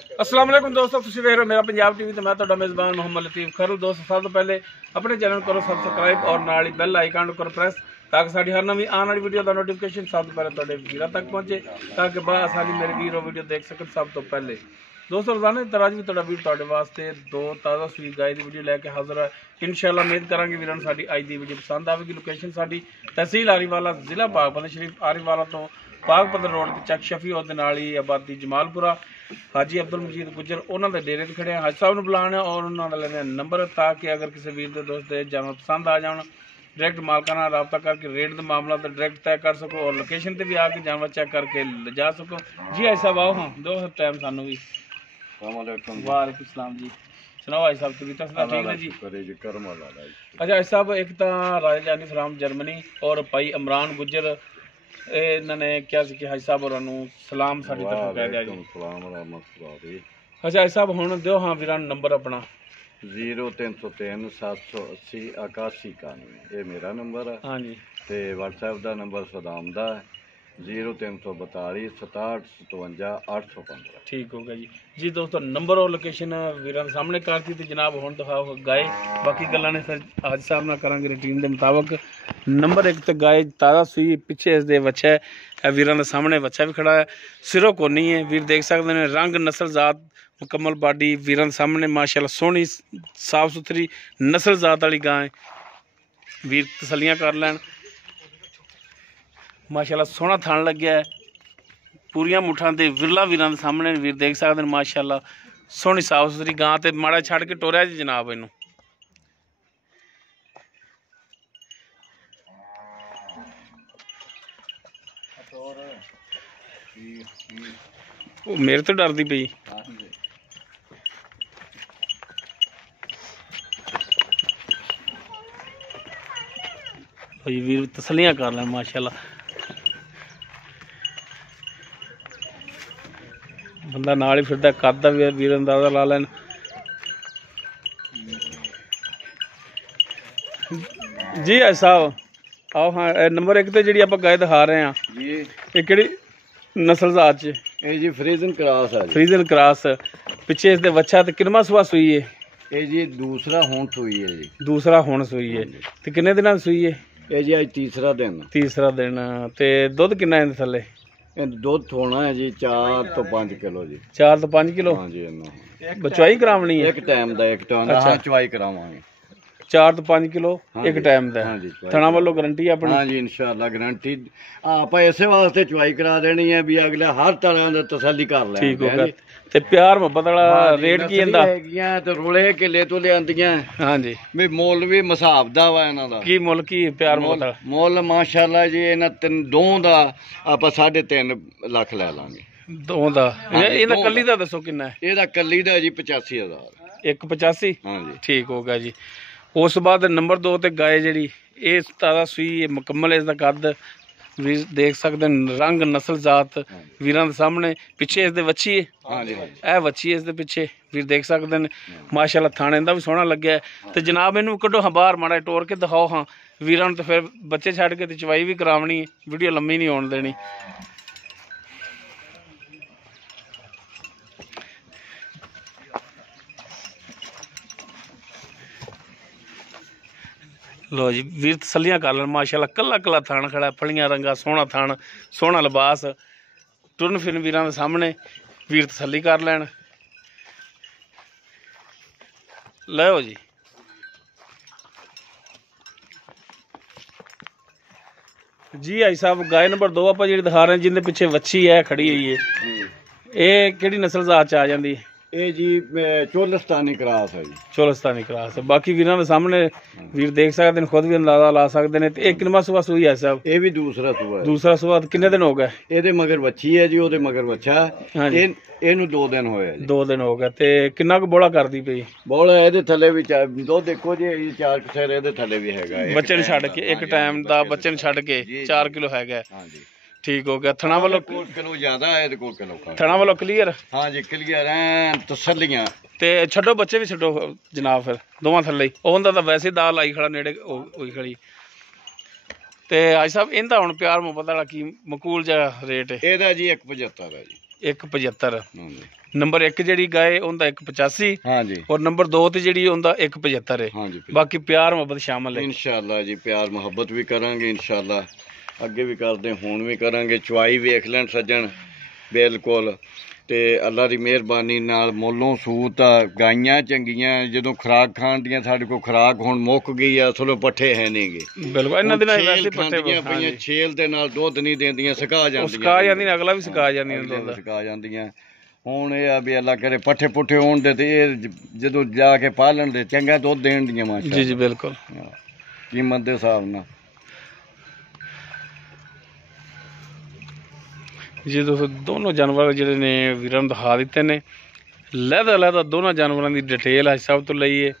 अस्सलाम वालेकुम दोस्तों, तुसीं देख रहे हो मेरा पंजाब टीवी तो मैं तुहाडा मेज़बान मोहम्मद लतीफ़ खरल। दोस्तों सब तो पहले अपने चैनल करो सबसक्राइब और नाल ही बेल आइकन करो प्रेस ताकि साडी हर नवी आने वाली वीडियो का नोटिफिकेशन सब तो पहले तुहाडे वीरां तक पहुंचे ताकि बाद आसानी मेरे वीर वो वीडियो देख सकन सब तो पहले। दोस्तों रोजाना की तरह भी तुहाडा वीर तुहाडे वास्ते दो ताज़ा सूई गाय की वीडियो लैके हाजिर है। इंशाअल्लाह उम्मीद करांगे वीरां नूं साडी अज दी वीडियो पसंद आवेगी। लोकेशन साडी तहसील आरीवाला, जिला पाकबंद शरीफ आरीवाला तो पाकपंदर रोड ते चक शफी और नाल ही आबादी जमालपुरा हाजी अब्दुल मजीद गुजर उन्होंने डेरे ते खड़े हैं। हाजी साहब नूं बुलाने और उन्होंने लेने नंबर ताकि अगर किसी वीर के दोस्त दे जानवर पसंद आ जाए डायरैक्ट मालका नाल रबता करके रेट का मामला तो डायरैक्ट तय कर सको और लोकेशन पर भी आके जानवर चेक करके ले जा सको। जी हाजी साहब आओ, हाँ दो टाइम सानू भी। वालेकुम सलाम जी, सुनाओ हाजी साहब तबीयत ठीक है जी? अच्छा हाजी साहब, एक तो राजा जानी फ्राम जर्मनी और भाई इमरान गुजर इन्होंने क्या सी कि हाजी साहब होरां नूं सलाम साडी तरफों कह दिया जी। अच्छा हाजी साहब हुण दिओ हाँ वीरां नंबर अपना। 0303 780 81 91 ये मेरा नंबर है। हाँ जी। ते व्हाट्सएप का नंबर सदाम दा 0342 67 57 815। ठीक हो गया जी। जी दोस्तों नंबर और लोकेशन वीरां दे सामने करती तो जनाब हुण दिखाओ गाय, बाकी गल्लां ने फिर हाजी साहब नाल करांगे रूटीन के मुताबिक। नंबर एक तो गाय ताज़ा सूई, पिछे इस दे बच्चा है, वीरां दे सामने बच्चा भी खड़ा है, सिरों कोनी है, वीर देख सकते हैं। रंग नस्ल जात मुकम्मल बाडी वीरां दे सामने माशाअल्लाह सोहनी साफ सुथरी नस्ल जात वाली गाय, वीर तसलियां कर लैन। माशाअल्लाह सोहना थान लग्या है, पूरियां मुठां ते विरला वीरां दे सामने वीर देख सकते हैं। माशाअल्लाह सोहनी साफ सुथरी गां ते माड़ा छड़ के टोरिया जी जनाब इनू। मेरे तो डरदी पई भाई वीर तसलियां कर लें माशाअल्लाह। बंदा नाल ही फिरदा करदा भी वीर अंदाजा ला लैन। जी हाजी साहब आओ हाँ, नंबर एक तो जी आप गाय दिखा रहे हैं जी, ये केड़ी नस्ल जात च? ये जी फ्रीजन क्रॉस है जी। फ्रीजन क्रॉस, पिछे इसके बच्चा तो किनवा सुबह सुई है? ये जी दूसरा होंठ सुई है जी। दूसरा हुण सुई है तो किन्ने दिनां दी सुई है? ये जी आज तीसरा दिन। तीसरा दिन। ते दुध किन्ना है थल्ले? ये दूध होना है जी 4 तो 5 किलो जी। 4 तो 5 किलो। हाँ जी, इन्हों बचवाई करावनी है? एक टाइम दा, एक टाइम दा। अच्छा। हाँ चवाई करावांगे। 4 तो 5 किलो हाँ एक जी। टाइम दा। हाँ जी, थणा वालों गारंटी है अपनी? हाँ जी इंशाअल्लाह गारंटी। आप इसे वास्ते चवाई करा देनी है भी अगले हर तरह दा तसल्ली कर ले। ठीक होगा। ते प्यार मोहब्बत वाला रेट की इंदा? ते रुले किले तो लियांदियां। हाँ जी। भी मुੱਲ भी मसाब दा वा इन्हां दा। की मुल की प्यार मोहब्बत वाला? ਮੁੱਲ माशाअल्लाह जी इन्हां दो दा ਆਪਾਂ 3.5 ਲੱਖ ਲੈ ਲਾਂਗੇ। दो दा ਇਹਦਾ ਕੱਲੀ ਦਾ ਦੱਸੋ ਕਿੰਨਾ ਹੈ? ਇਹਦਾ ਕੱਲੀ ਦਾ ਜੀ 85000। 185। हाँ जी ठीक होगा जी। उस बाद नंबर 2 ते गाय जी ये ताज़ा सूई मुकम्मल इसका कद भी देख सकते हैं, रंग नस्ल जात वीरां दे सामने। पिछे इसके वच्छी है, हाँ जी ए वच्छी इसके पिछे वीर देख सकते हैं। माशाअल्लाह थाने का भी सोहना लग्या है। तो जनाब इनू कड्डो हाँ बाहर माड़ा टोर के दिखाओ हाँ वीरां तो फिर बच्चे छड़ के चवाई भी करावनी, वीडियो लम्मी नहीं होने देनी। लो जी वीर तसलियां कर लें माशाअल्लाह। कला कला थान खड़ा, फलियां रंगा सोहना थान, सोहना लिबास, टुरन फिरन वीरां दे सामने वीर तसली कर लैन। लो जी जी हाजी साहब गाय नंबर 2 आप जी दिखा रहे हैं जिंदे पिछे वच्छी है खड़ी हुई है, ये केड़ी नस्ल जात च आ जाती है? ਇਹ ਜੀ ਚੋਲਸਤਾਨੀ ਕਰਾਸ ਹੈ ਜੀ। चोलस्तानी क्रास है। बाकी वीरां दे सामने वीर देख सकते हैं, खुद भी अंदाजा ला सकते हैं। तो एक किनवा सुबह सूई है साहब? ਇਹ ਵੀ ਦੂਸਰਾ ਸੂਆ ਹੈ। दूसरा सुबह किन्ने दिन हो गए? ਇਹਦੇ ਮਗਰ ਵੱਛੀ ਹੈ ਜੀ, ਉਹਦੇ ਮਗਰ ਵੱਛਾ हाँ जी। ਇਹਨੂੰ 2 ਦਿਨ ਹੋਏ ਆ ਜੀ। 2 दिन हो गए। ਤੇ ਕਿੰਨਾ ਕੁ ਬੋਲਾ ਕਰਦੀ ਪਈ? ਬੋਲ ਇਹਦੇ ਥੱਲੇ ਵੀ ਦੋ ਦੇਖੋ ਜੀ, ਇਹ 4 ਕਿਸਰ ਇਹਦੇ ਥੱਲੇ ਵੀ ਹੈਗਾ। ਬੱਚੇ ਨੂੰ ਛੱਡ ਕੇ ਇੱਕ ਟਾਈਮ ਦਾ ਬੱਚੇ ਨੂੰ ਛੱਡ ਕੇ 4 ਕਿਲੋ ਹੈਗਾ। ਹਾਂ ਜੀ ਠੀਕ ਹੋ ਗਿਆ। ਥਣਾ ਵੱਲੋਂ ਕਿਲੋ ਜ਼ਿਆਦਾ ਹੈ, ਇਹਦੇ ਕੋਲ ਕਿਲੋ ਘੱਟ। ਥਣਾ ਵੱਲੋਂ ਕਲੀਅਰ? ਹਾਂ ਜੀ ਕਲੀਅਰ ਐ ਤਸੱਲੀਆਂ। ਤੇ ਛੱਡੋ ਬੱਚੇ ਵੀ ਛੱਡੋ ਜਨਾਬ ਫਿਰ ਦੋਵਾਂ ਥੱਲੇ ਹੀ। ਉਹਦਾ ਤਾਂ ਵੈਸੇ ਦਾਲ ਆਈ ਖੜਾ ਨੇੜੇ ਉਹੀ ਖੜੀ। ਤੇ ਹਾਜੀ ਸਾਹਿਬ ਇਹਦਾ ਹੁਣ ਪਿਆਰ ਮੁਹੱਬਤ ਵਾਲਾ ਕੀ ਮਕੂਲ ਜਿਹਾ ਰੇਟ ਹੈ? ਇਹਦਾ ਜੀ 175 ਹੈ ਜੀ। 175। हाँ जी ਨੰਬਰ 1 ਜਿਹੜੀ ਗਾਏ ਉਹਦਾ 185 हाँ जी ਔਰ ਨੰਬਰ 2 ਤੇ ਜਿਹੜੀ ਉਹਦਾ 175 ਹੈ। हाँ जी ਬਾਕੀ ਪਿਆਰ ਮੁਹੱਬਤ ਸ਼ਾਮਲ ਹੈ। इंशाल्लाह जी प्यार मुहब्बत भी करांगे इंशाल्लाह अगे भी करते हुण भी करांगे चवाई वेख लैन सज्जन बिल्कुल ते अल्लाह दी मेहरबानी नाल मोलों सूत आ गाइयां चंगियां जदों खुराक खाण दियां साडे कोल खुराक हुण मुक गई आ असलों पट्ठे है नहींगे ਬਿਲਕੁਲ ਇਹਨਾਂ ਦਿਨਾਂ ਵਿੱਚ ਵੈਸੇ ਪੱਠੇ पईयां छेल दे नाल दुध नहीं देंदियां सुका जांदियां ਸੁਕਾ ਜਾਂਦੀਆਂ ਅਗਲਾ ਵੀ ਸੁਕਾ ਜਾਂਦੀਆਂ ਦੁੱਧ सुका जांदियां ਹੁਣ ਇਹ ਆ ਵੀ ਅੱਲਾ ਕਰੇ ਪੱਠੇ ਪੁੱਠੇ ਹੋਣ ਦੇ ਤੇ ਇਹ ਜਦੋਂ ਜਾ ਕੇ ਪਾਲਣ ਦੇ ਚੰਗਾ ਦੁੱਧ ਦੇਣ ਦੀਆਂ ਮਾਸ਼ਾ ਜੀ ਜੀ ਬਿਲਕੁਲ ਕੀਮਤ ਦੇ ਹਿਸਾਬ ਨਾਲ ਜੀ ਦੋਸਤੋ ਦੋਨੋਂ ਜਾਨਵਰ ਜਿਹੜੇ ਨੇ ਵੀਰਾਂ ਨੂੰ ਦਿਖਾ ਦਿੱਤੇ ਨੇ ਲਹਿਦਾ ਦੋਨਾਂ ਜਾਨਵਰਾਂ ਦੀ ਡਿਟੇਲ ਹੈ ਸਭ ਤੋਂ ਲਈਏ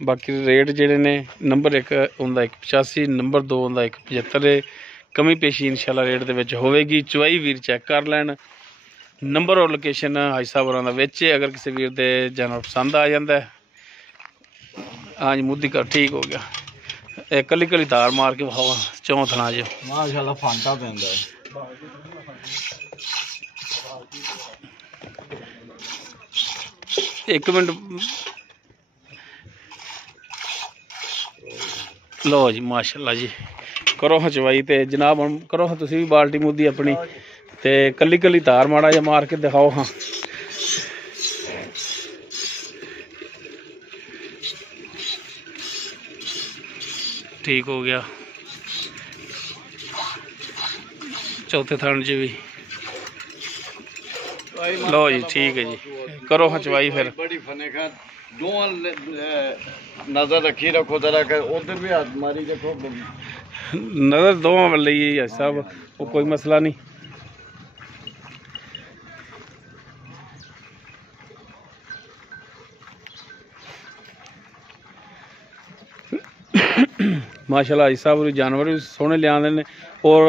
ਬਾਕੀ ਰੇਟ ਜਿਹੜੇ ਨੇ ਨੰਬਰ 1 ਹੁੰਦਾ 185 ਨੰਬਰ 2 ਹੁੰਦਾ 175 ਕਮੀ ਪੇਸ਼ੀ ਇਨਸ਼ਾਅੱਲਾ ਰੇਟ ਦੇ ਵਿੱਚ ਹੋਵੇਗੀ ਚੁਆਈ ਵੀਰ ਚੈੱਕ ਕਰ ਲੈਣ ਨੰਬਰ ਔਰ ਲੋਕੇਸ਼ਨ ਹਾਈ ਸਾਹਿਬ ਹੋਰਾਂ ਦਾ ਵਿੱਚ ਹੈ ਅਗਰ ਕਿਸੇ ਵੀਰ ਦੇ ਜਾਨਵਰ ਪਸੰਦ ਆ ਜਾਂਦਾ ਹੈ ਹਾਂਜੀ ਮੁੱਦੀ ਕਰ ਠੀਕ ਹੋ ਗਿਆ ਇਹ ਕੱਲੀ ਕੱਲੀ ਧਾਰ ਮਾਰ ਕੇ ਵਿਖਾਵਾ ਚੌਂ ਥਣਾ ਚ ਮਾਸ਼ਾਅੱਲਾ ਫਾਂਟਾ ਪੈਂਦਾ ਹੈ ਇੱਕ ਮਿੰਟ ਲਓ ਜੀ ਮਾਸ਼ਾਅੱਲਾ ਜੀ ਕਰੋ ਹਚਵਾਈ ਤੇ ਜਨਾਬ ਹੁਣ ਕਰੋ ਤੁਸੀਂ ਵੀ ਬਾਲਟੀ ਮੁੱਦੀ ਆਪਣੀ ਤੇ ਕੱਲੀ ਕੱਲੀ ਧਾਰ ਮਾੜਾ ਜਿਹਾ ਮਾਰ ਕੇ ਦਿਖਾਓ ਹਾਂ ਠੀਕ ਹੋ ਗਿਆ ਚੌਥੇ ਥਣ 'ਚ ਵੀ ਲਓ ਜੀ ਠੀਕ ਹੈ ਜੀ ਕਰੋ ਹਚਵਾਈ ਫਿਰ बड़ी फनेखा दोवां नजर रखी रखो जरा कर उधर भी हाथ मारी देखो ਨਜ਼ਰ ਦੋਵਾਂ ਵੱਲ ਹੀ ਹੈ ਸਭ ਉਹ ਕੋਈ ਮਸਲਾ ਨਹੀਂ ਮਾਸ਼ਾਅੱਲਾ ਇਸ ਸਾਹਿਬ ਨੂੰ ਜਾਨਵਰ ਵੀ ਸੋਹਣੇ ਲਿਆਉਂਦੇ ਨੇ ਔਰ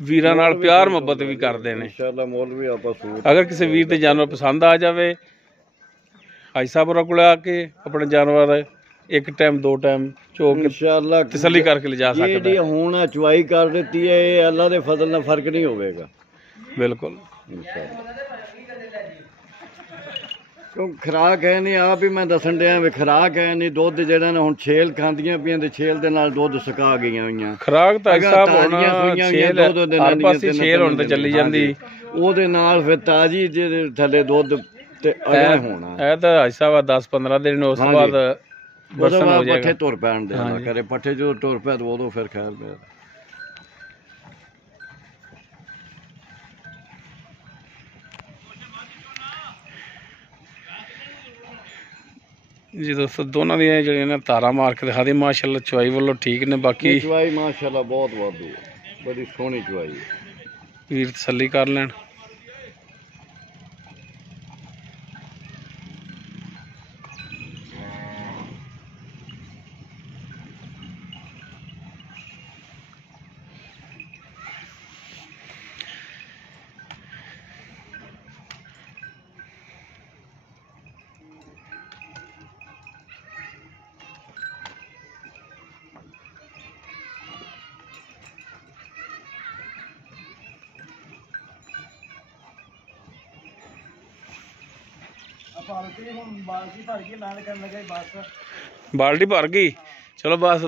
ਵੀਰਾਂ ਨਾਲ ਪਿਆਰ ਮੁਹੱਬਤ ਵੀ ਕਰਦੇ ਨੇ इंशाल्लाह मोल भी आपा सूट ਅਗਰ ਕਿਸੇ ਵੀਰ ਤੇ ਜਾਨਵਰ ਪਸੰਦ ਆ ਜਾਵੇ ਹਾਈ ਸਾਹਿਬ ਹੋਰਾਂ ਕੋਲ ਆ ਕੇ ਆਪਣੇ ਜਾਨਵਰ ਇੱਕ ਟਾਈਮ ਦੋ ਟਾਈਮ ਚੋ ਕੇ इंशाल्लाह ਤਸੱਲੀ ਕਰਕੇ ਲਿਜਾ ਸਕਦਾ ਜਿਹੜੀ ਹੁਣ ਚੁਆਈ ਕਰ ਦਿੱਤੀ ਹੈ ਇਹ ਅੱਲਾ ਦੇ ਫਜ਼ਲ ਨਾਲ ਫਰਕ ਨਹੀਂ ਹੋਵੇਗਾ ਬਿਲਕੁਲ इंशाल्लाह ਕਿਉਂ ਖਰਾਕ ਹੈ ਨਹੀਂ ਆਪ ਹੀ ਮੈਂ ਦੱਸਣ ਡਿਆ ਵੀ ਖਰਾਕ ਹੈ ਨਹੀਂ ਦੁੱਧ ਜਿਹੜਾ ਨਾ ਹੁਣ ਛੇਲ ਖਾਂਦੀਆਂ ਪਈਆਂ ਤੇ ਛੇਲ ਦੇ ਨਾਲ ਦੁੱਧ ਸੁਕਾ ਗਈਆਂ ਹੋਈਆਂ ਖਰਾਕ ਤਾਂ ਸਾਹਿਬ ਹੁਣ ਸੂਈਆਂ ਛੇਲ ਹਰ ਪਾਸੇ ਛੇਲ ਹੁਣ ਤੇ ਚੱਲੀ ਜਾਂਦੀ ਉਹਦੇ ਨਾਲ ਫਿਰ ਤਾਜੀ ਜਿਹਦੇ ਥੱਲੇ ਦੁੱਧ ਤੇ ਅਗਲਾ ਹੋਣਾ ਇਹ ਤਾਂ ਹਾਈ ਸਾਹਿਬ 10-15 ਦਿਨ ਉਸ ਤੋਂ ਬਾਅਦ ਬਰਸਨ ਹੋ ਪੱਠੇ ਜਾਏਗਾ ਤੁਰ ਪੈਣ ਦੇ ਨਾ ਕਰੇ ਪੱਠੇ ਜਦੋਂ ਤੁਰ ਪਿਆ ਤਾਂ ਉਦੋਂ ਫਿਰ ਖੈਰ ਪਿਆ ਜੀ ਦੋਸਤੋ ਦੋਨਾਂ ਦੀਆਂ ਜਿਹੜੀਆਂ ਨੇ ਤਾਰਾਂ ਮਾਰ ਕੇ ਦਿਖਾ ਦੇ ਮਾਸ਼ਾਅੱਲਾ ਚੁਆਈ ਵੱਲੋਂ ਠੀਕ ਨੇ ਬਾਕੀ ਚੁਆਈ ਮਾਸ਼ਾਅੱਲਾ ਬਹੁਤ ਵਾਧੂ ਹੈ ਬੜੀ ਸੋਹਣੀ ਚੁਆਈ ਹੈ ਵੀਰ ਤਸੱਲੀ ਕਰ ਲੈਣ ਬਾਲਟੀ ਭਰ ਗਈ ਚਲੋ ਬਸ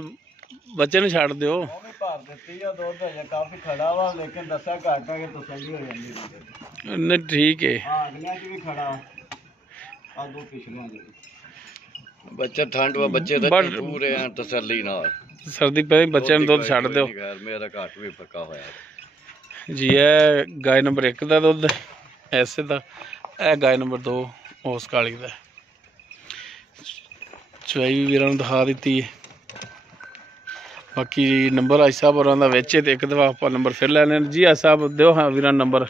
ਬੱਚੇ ਨੂੰ ਛੱਡ ਦਿਓ ਭਰ ਦਿੱਤੀ ਆ ਦੁੱਧ ਅਜੇ ਕਾਫੀ ਖੜਾ ਵਾ ਲੇਕਿਨ ਦੱਸਿਆ ਘੱਟ ਆ ਕਿ ਤਸੱਲੀ ਹੋ ਜਾਂਦੀ ਨਹੀਂ ਠੀਕ ਹੈ ਹਾਂ ਅਗਲਿਆਂ 'ਚ ਵੀ ਖੜਾ ਆ ਦੋ ਪਿਛਲਿਆਂ 'ਚ ਵੀ ਬੱਚਾ ਠੰਡ ਵਾ ਬੱਚੇ ਦਾ ਪੂਰੇ ਆ ਤਸੱਲੀ ਨਾਲ ਸਰਦੀ ਪੈ ਬੱਚਿਆਂ ਨੂੰ ਦੁੱਧ ਛੱਡ ਦਿਓ ਮੇਰਾ ਘੱਟ ਵੀ ਪੱਕਾ ਹੋਇਆ ਜੀ ਇਹ ਗਾय ਨੰਬਰ 1 ਦਾ ਦੁੱਧ ਐਸੇ ਦਾ ਇਹ ਗਾय ਨੰਬਰ 2 ਉਸ ਕਾਲੀ ਦਾ ਚੁਆਈ ਵੀ ਵੀਰਾਂ ਨੂੰ ਦਿਖਾ ਦਿੱਤੀ ਹੈ ਬਾਕੀ ਨੰਬਰ ਆਈ ਸਾਹਿਬ ਹੋਰਾਂ ਦਾ ਵਿੱਚ ਤੇ ਇੱਕ ਦਫਾ ਆਪਾਂ ਨੰਬਰ ਫਿਰ ਲੈ ਲੈਣ ਜੀ ਆਈ ਸਾਹਿਬ ਦਿਓ ਹਾਂ ਵੀਰਾਂ ਨੰਬਰ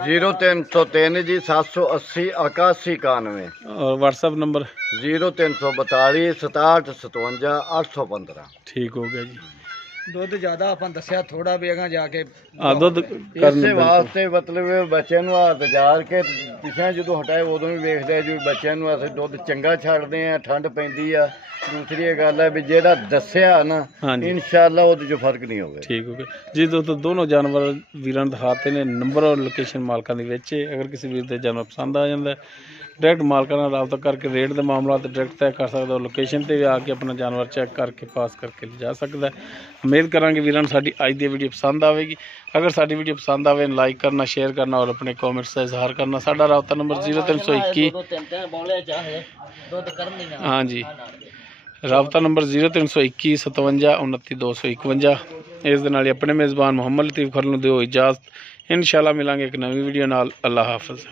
0303 ਜੀ 780 8191 ਔਰ WhatsApp ਨੰਬਰ 0342 67 57 815 ਠੀਕ ਹੋ ਗਿਆ ਜੀ ਦੁੱਧ ਜ਼ਿਆਦਾ ਆਪਾਂ ਦੱਸਿਆ ਥੋੜਾ ਵੀ ਅਗਾਂ ਜਾ ਕੇ ਦੁੱਧ ਇਸੇ ਵਾਸਤੇ ਮਤਲਬ ਬੱਚਿਆਂ ਨੂੰ ਹੱਥ ਜਾਲ ਕੇ ਪਿਛਾਂ ਜਦੋਂ ਹਟਾਏ ਉਦੋਂ ਵੀ ਵੇਖਦੇ ਆ ਜੀ ਬੱਚਿਆਂ ਨੂੰ ਅਸੀਂ ਦੁੱਧ ਚੰਗਾ ਛੱਡਦੇ ਆ, ਠੰਡ ਪੈਂਦੀ ਆ। ਦੂਸਰੀ ਇਹ ਗੱਲ ਹੈ ਵੀ ਜਿਹੜਾ ਦੱਸਿਆ ਨਾ ਇਨਸ਼ਾਅੱਲਾ ਉਹਦੇ 'ਚ ਫਰਕ ਨਹੀਂ ਹੋਵੇ। ਠੀਕ ਹੋ ਗਿਆ ਜੀ ਦੋਸਤੋ, ਦੋਨੋਂ ਜਾਨਵਰ ਵੀਰਾਂ ਨੇ ਦਿਖਾਤੇ ਨੇ, ਨੰਬਰ ਔਰ ਲੋਕੇਸ਼ਨ ਮਾਲਕਾਂ ਦੇ ਵਿੱਚ। ਅਗਰ ਕਿਸੇ ਵੀਰ ਦੇ ਜਾਨਵਰ ਪਸੰਦ ਆ ਜਾਂਦਾ ਡਾਇਰੈਕਟ ਮਾਲਕਾਂ ਨਾਲ ਰਾਬਤਾ ਕਰਕੇ ਰੇਟ ਦੇ ਮਾਮਲਾ ਤੇ ਡਾਇਰੈਕਟ ਤੈਅ ਕਰ ਸਕਦਾ, ਔਰ ਲੋਕੇਸ਼ਨ ਤੇ ਵੀ ਆ ਕੇ ਆਪਣਾ ਜਾਨਵਰ ਚੈੱਕ ਕਰਕੇ ਪਾਸ ਕਰਕੇ ਲਿਜਾ ਸਕਦਾ। ਉਮੀਦ ਕਰਾਂਗੇ ਵੀਰਾਂ ਨੂੰ ਸਾਡੀ ਅੱਜ ਦੀ ਵੀਡੀਓ ਪਸੰਦ ਆਵੇਗੀ। ਅਗਰ ਸਾਡੀ ਵੀਡੀਓ ਪਸੰਦ ਆਵੇ ਲਾਈਕ ਕਰਨਾ, ਸ਼ੇਅਰ ਕਰਨਾ ਔਰ ਆਪਣੇ ਕਮੈਂਟਸ ਦਾ ਇਜ਼ਹਾਰ ਕਰਨਾ। ਸਾਡਾ ਰਾਬਤਾ ਨੰਬਰ 0321 ਹਾਂਜੀ ਰਾਬਤਾ ਨੰਬਰ 0321 57 29 251। ਇਸ ਦੇ ਨਾਲ ਹੀ ਆਪਣੇ ਮੇਜ਼ਬਾਨ ਮੁਹੰਮਦ ਲਤੀਫ ਖਰਲ ਨੂੰ ਦਿਓ ਇਜਾਜ਼ਤ। ਇਨਸ਼ਾਅੱਲਾ ਮਿਲਾਂਗੇ ਇੱਕ ਨਵੀਂ ਵੀਡੀਓ ਨਾਲ। ਅੱਲਾ ਹਾਫਿਜ਼।